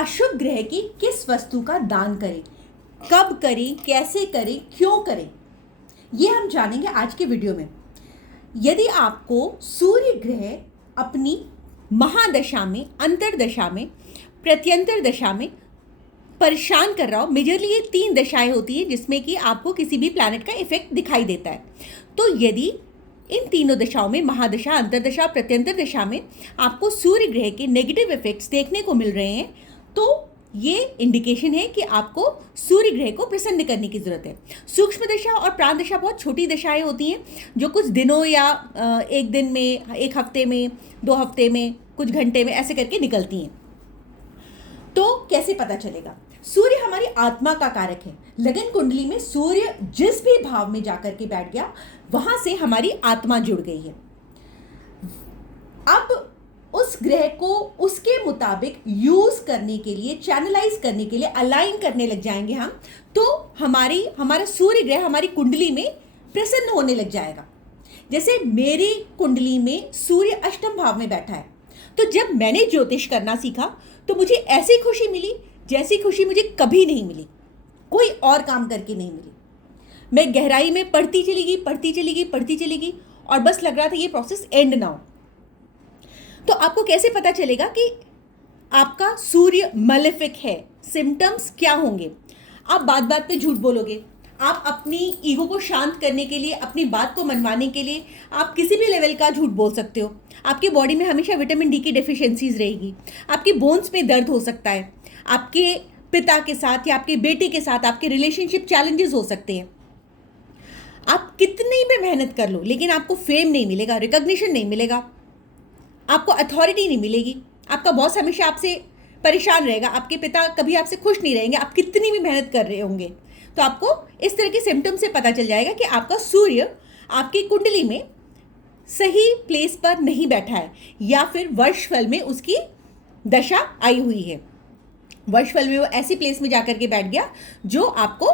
अशुभ ग्रह की किस वस्तु का दान करें, कब करें, कैसे करें, क्यों करें, ये हम जानेंगे आज के वीडियो में। यदि आपको सूर्य ग्रह अपनी महादशा में, अंतरदशा में, प्रत्यंतर दशा में परेशान कर रहा हो, मेजरली ये 3 दशाएं होती हैं जिसमें कि आपको किसी भी प्लैनेट का इफेक्ट दिखाई देता है। तो यदि इन तीनों दशाओं में, महादशा, अंतरदशा, प्रत्यंतर दशा में आपको सूर्य ग्रह के नेगेटिव इफेक्ट्स देखने को मिल रहे हैं, तो ये इंडिकेशन है कि आपको सूर्य ग्रह को प्रसन्न करने की जरूरत है। सूक्ष्म दशा और प्राण दशा बहुत छोटी दशाएं होती हैं जो कुछ दिनों या एक दिन में, एक हफ्ते में, 2 हफ्ते में, कुछ घंटे में ऐसे करके निकलती हैं। तो कैसे पता चलेगा? सूर्य हमारी आत्मा का कारक है। लगन कुंडली में सूर्य जिस भी भाव में जाकर के बैठ गया, वहां से हमारी आत्मा जुड़ गई है। अब उस ग्रह को उसके मुताबिक यूज करने के लिए, चैनलाइज करने के लिए, अलाइन करने लग जाएंगे हम, तो हमारा सूर्य ग्रह हमारी कुंडली में प्रसन्न होने लग जाएगा। जैसे मेरी कुंडली में सूर्य अष्टम भाव में बैठा है, तो जब मैंने ज्योतिष करना सीखा तो मुझे ऐसी खुशी मिली जैसी खुशी मुझे कभी नहीं मिली, कोई और काम करके नहीं मिली। मैं गहराई में पढ़ती चली गई और बस लग रहा था ये प्रोसेस एंड ना हो। तो आपको कैसे पता चलेगा कि आपका सूर्य मलेफिक है? सिम्टम्स क्या होंगे? आप बात बात पे झूठ बोलोगे, आप अपनी ईगो को शांत करने के लिए, अपनी बात को मनवाने के लिए आप किसी भी लेवल का झूठ बोल सकते हो। आपकी बॉडी में हमेशा विटामिन डी की डेफिशिएंसीज रहेगी, आपकी बोन्स में दर्द हो सकता है, आपके पिता के साथ या आपके बेटे के साथ आपके रिलेशनशिप चैलेंजेस हो सकते हैं। आप कितनी भी मेहनत कर लो लेकिन आपको फेम नहीं मिलेगा, रिकॉग्निशन नहीं मिलेगा, आपको अथॉरिटी नहीं मिलेगी, आपका बॉस हमेशा आपसे परेशान रहेगा, आपके पिता कभी आपसे खुश नहीं रहेंगे, आप कितनी भी मेहनत कर रहे होंगे। तो आपको इस तरह के सिम्टम से पता चल जाएगा कि आपका सूर्य आपकी कुंडली में सही प्लेस पर नहीं बैठा है, या फिर वर्षफल में उसकी दशा आई हुई है। वर्षफल में वो ऐसी प्लेस में जाकर के बैठ गया जो आपको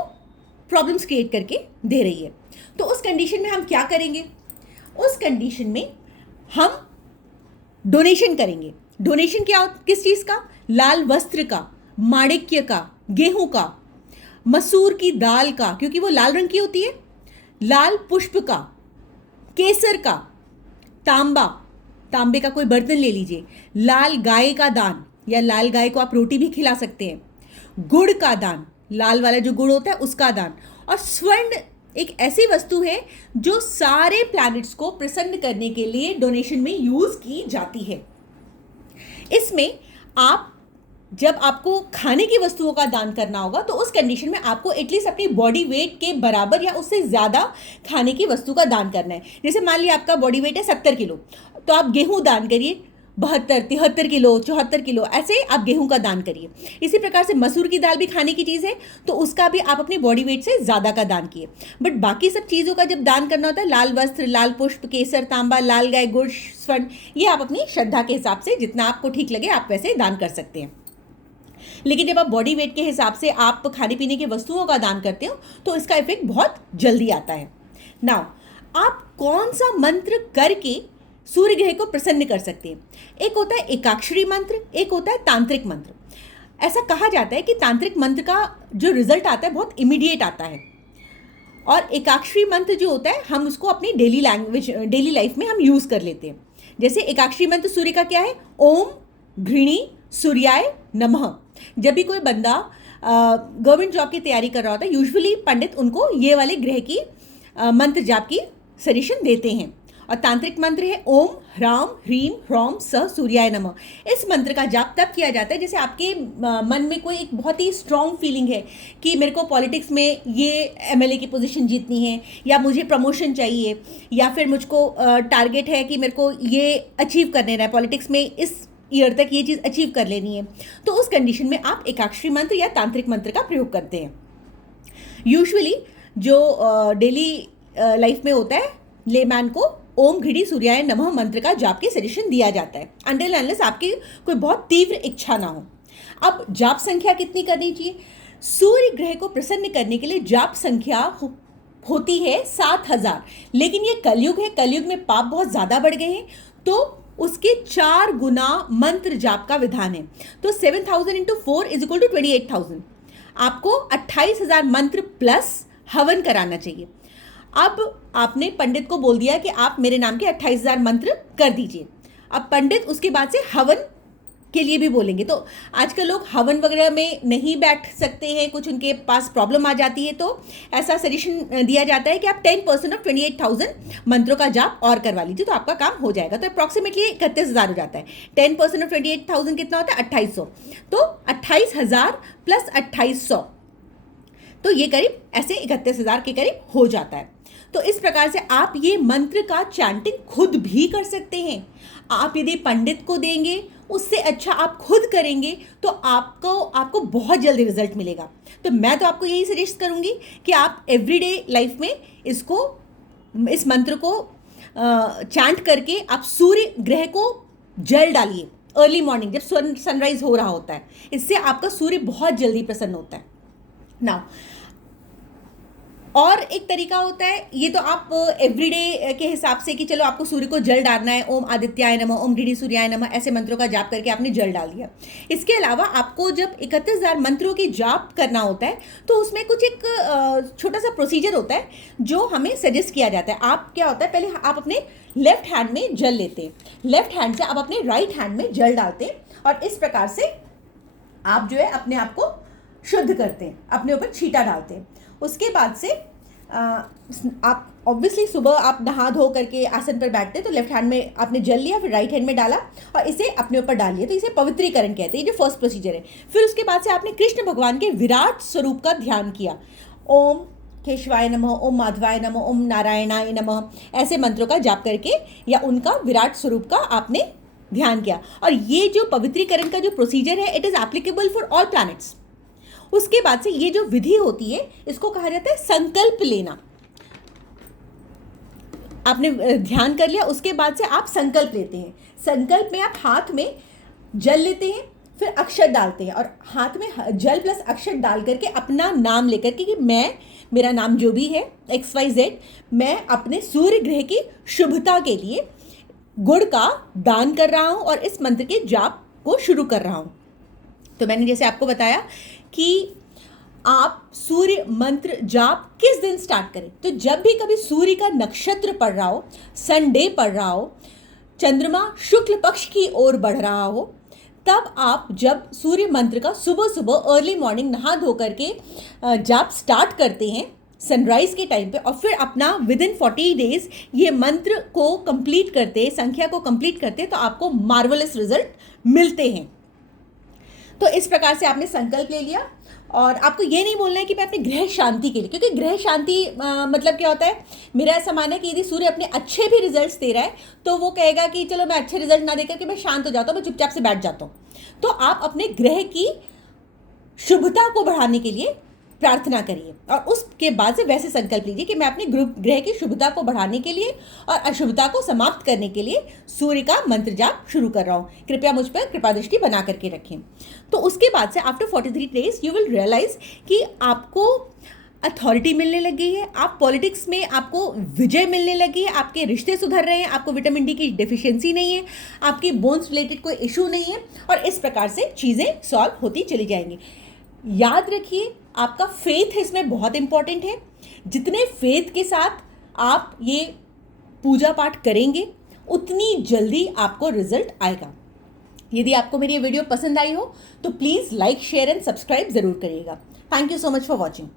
प्रॉब्लम्स क्रिएट करके दे रही है। तो उस कंडीशन में हम क्या करेंगे? उस कंडीशन में हम डोनेशन करेंगे। डोनेशन क्या, किस चीज़ का? लाल वस्त्र का, माणिक्य का, गेहूं का, मसूर की दाल का, क्योंकि वो लाल रंग की होती है, लाल पुष्प का, केसर का, तांबे का कोई बर्तन ले लीजिए, लाल गाय का दान, या लाल गाय को आप रोटी भी खिला सकते हैं, गुड़ का दान, लाल वाला जो गुड़ होता है उसका दान, और स्वर्ण एक ऐसी वस्तु है जो सारे प्लैनेट्स को प्रसन्न करने के लिए डोनेशन में यूज की जाती है। इसमें आप जब आपको खाने की वस्तुओं का दान करना होगा तो उस कंडीशन में आपको एटलीस्ट अपनी बॉडी वेट के बराबर या उससे ज़्यादा खाने की वस्तु का दान करना है। जैसे मान लिया आपका बॉडी वेट है 70 किलो, तो आप गेहूं दान करिए 72, 73 किलो, 74 किलो, ऐसे आप गेहूं का दान करिए। इसी प्रकार से मसूर की दाल भी खाने की चीज़ है, तो उसका भी आप अपनी बॉडी वेट से ज़्यादा का दान किए। बट बाकी सब चीज़ों का जब दान करना होता है, लाल वस्त्र, लाल पुष्प, केसर, तांबा, लाल गाय, गुड़, स्वर्ण, ये आप अपनी श्रद्धा के हिसाब से जितना आपको ठीक लगे आप वैसे दान कर सकते हैं। लेकिन जब आप बॉडी वेट के हिसाब से आप खाने पीने की वस्तुओं का दान करते हो तो इसका इफेक्ट बहुत जल्दी आता है। नाउ, आप कौन सा मंत्र करके सूर्य ग्रह को प्रसन्न कर सकते हैं? एक होता है एकाक्षरी मंत्र, एक होता है तांत्रिक मंत्र। ऐसा कहा जाता है कि तांत्रिक मंत्र का जो रिजल्ट आता है बहुत इमीडिएट आता है, और एकाक्षरी मंत्र जो होता है हम उसको अपनी डेली लाइफ में हम यूज़ कर लेते हैं। जैसे एकाक्षरी मंत्र सूर्य का क्या है? ओम घृणी सूर्याय नमः। जब भी कोई बंदा गवर्नमेंट जॉब की तैयारी कर रहा होता है, यूजुअली पंडित उनको ये वाले ग्रह की मंत्र जाप की सजेशन देते हैं। और तांत्रिक मंत्र है ओम ह्राम ह्रीम ह्रौम सह सूर्याय नमः। इस मंत्र का जाप तब किया जाता है जैसे आपके मन में कोई एक बहुत ही स्ट्रॉन्ग फीलिंग है कि मेरे को पॉलिटिक्स में ये एमएलए की पोजीशन जीतनी है, या मुझे प्रमोशन चाहिए, या फिर मुझको टारगेट है कि मेरे को ये अचीव करने रहा है, पॉलिटिक्स में इस ईयर तक ये चीज़ अचीव कर लेनी है। तो उस कंडीशन में आप एकाक्षरी मंत्र या तांत्रिक मंत्र का प्रयोग करते हैं। यूजुअली जो डेली लाइफ में होता है, लेमैन को ओम घृणी सूर्याय नमः मंत्र का जाप के सजेशन दिया जाता है, अनटिल अनलेस आपकी कोई बहुत तीव्र इच्छा ना हो। अब जाप संख्या कितनी करनी चाहिए? सूर्य ग्रह को प्रसन्न करने के लिए जाप संख्या होती है 7000, लेकिन ये कलयुग है, कलयुग में पाप बहुत ज़्यादा बढ़ गए हैं, तो उसके 4 गुना मंत्र जाप का विधान है। तो 7,000 इंटू 4 इज इक्वल टू 28,000। आपको 28,000 मंत्र प्लस हवन कराना चाहिए। अब आपने पंडित को बोल दिया कि आप मेरे नाम के 28,000 मंत्र कर दीजिए। अब पंडित उसके बाद से हवन के लिए भी बोलेंगे। तो आजकल लोग हवन वगैरह में नहीं बैठ सकते हैं, कुछ उनके पास प्रॉब्लम आ जाती है, तो ऐसा सजेशन दिया जाता है कि आप 10% ऑफ 28,000 मंत्रों का जाप और करवा लीजिए, तो आपका काम हो जाएगा। तो अप्रॉक्सीमेटली 31,000 हो जाता है। 10% ऑफ 28,000 कितना होता है? 2,800। तो 28,000 प्लस 2,800, तो ये करीब ऐसे 31,000 के करीब हो जाता है। तो इस प्रकार से आप ये मंत्र का चैंटिंग खुद भी कर सकते हैं। आप यदि पंडित को देंगे, उससे अच्छा आप खुद करेंगे, तो आपको बहुत जल्दी रिजल्ट मिलेगा। तो मैं तो आपको यही सजेस्ट करूंगी कि आप एवरीडे लाइफ में इस मंत्र को चैंट करके आप सूर्य ग्रह को जल डालिए अर्ली मॉर्निंग, जब सनराइज हो रहा होता है। इससे आपका सूर्य बहुत जल्दी प्रसन्न होता है। नाउ और एक तरीका होता है, ये तो आप एवरीडे के हिसाब से कि चलो आपको सूर्य को जल डालना है, ओम आदित्याय नमः, ओम डीडी सूर्याय नमः, ऐसे मंत्रों का जाप करके आपने जल डाल दिया। इसके अलावा आपको जब 31,000 मंत्रों की जाप करना होता है, तो उसमें कुछ एक छोटा सा प्रोसीजर होता है जो हमें सजेस्ट किया जाता है। आप क्या होता है, पहले आप अपने लेफ्ट हैंड में जल लेते हैं, लेफ्ट हैंड से आप अपने राइट हैंड में जल डालते हैं, और इस प्रकार से आप जो है अपने आप को शुद्ध करते हैं, अपने ऊपर छींटा डालते हैं। उसके बाद से आप ऑब्वियसली सुबह आप नहा धो करके आसन पर बैठते हैं, तो लेफ्ट हैंड में आपने जल लिया, फिर राइट हैंड में डाला और इसे अपने ऊपर डाल लिया, तो इसे पवित्रीकरण कहते हैं। ये जो फर्स्ट प्रोसीजर है। फिर उसके बाद से आपने कृष्ण भगवान के विराट स्वरूप का ध्यान किया, ओम केशवाय नमः, ओम माधवाय नमः, ओम नारायणाय नमः, ऐसे मंत्रों का जाप करके या उनका विराट स्वरूप का आपने ध्यान किया। और ये जो पवित्रीकरण का जो प्रोसीजर है, it is applicable for all planets. उसके बाद से ये जो विधि होती है, इसको कहा जाता है संकल्प लेना। आपने ध्यान कर लिया, उसके बाद से आप संकल्प लेते हैं। संकल्प में आप हाथ में जल लेते हैं, फिर अक्षर डालते हैं, और हाथ में जल प्लस अक्षर डाल करके अपना नाम लेकर के कि मेरा नाम जो भी है XYZ, मैं अपने सूर्य ग्रह की शुभता के लिए गुड़ का दान कर रहा हूँ और इस मंत्र के जाप को शुरू कर रहा हूँ। तो मैंने जैसे आपको बताया कि आप सूर्य मंत्र जाप किस दिन स्टार्ट करें, तो जब भी कभी सूर्य का नक्षत्र पड़ रहा हो, संडे पड़ रहा हो, चंद्रमा शुक्ल पक्ष की ओर बढ़ रहा हो, तब आप जब सूर्य मंत्र का सुबह सुबह अर्ली मॉर्निंग नहा धो करके जाप स्टार्ट करते हैं सनराइज के टाइम पे, और फिर अपना विदिन 40 डेज ये मंत्र को कंप्लीट करते, संख्या को कंप्लीट करते, तो आपको मार्वलस रिजल्ट मिलते हैं। तो इस प्रकार से आपने संकल्प ले लिया, और आपको ये नहीं बोलना है कि मैं अपनी ग्रह शांति के लिए, क्योंकि ग्रह शांति मतलब क्या होता है, मेरा ऐसा मानना है कि यदि सूर्य अपने अच्छे भी रिजल्ट्स दे रहा है, तो वो कहेगा कि चलो मैं अच्छे रिजल्ट ना देकर के मैं शांत हो जाता हूँ, मैं चुपचाप से बैठ जाता हूँ। तो आप अपने ग्रह की शुभता को बढ़ाने के लिए प्रार्थना करिए, और उसके बाद से वैसे संकल्प लीजिए कि मैं अपने ग्रह की शुभता को बढ़ाने के लिए और अशुभता को समाप्त करने के लिए सूर्य का मंत्र जाप शुरू कर रहा हूँ, कृपया मुझ पर कृपा दृष्टि बना करके रखें। तो उसके बाद से after 43 days you will realise कि आपको अथॉरिटी मिलने लगी है, आप पॉलिटिक्स में आपको विजय मिलने लगी है, आपके रिश्ते सुधर रहे हैं, आपको विटामिन डी की डेफिशिएंसी नहीं है, आपकी बोन्स रिलेटेड कोई इशू नहीं है, और इस प्रकार से चीज़ें सॉल्व होती चली जाएंगी। याद रखिए, आपका फेथ इसमें बहुत इंपॉर्टेंट है। जितने फेथ के साथ आप ये पूजा पाठ करेंगे, उतनी जल्दी आपको रिजल्ट आएगा। यदि आपको मेरी ये वीडियो पसंद आई हो, तो please like, share and subscribe ज़रूर करिएगा। Thank you so much for watching.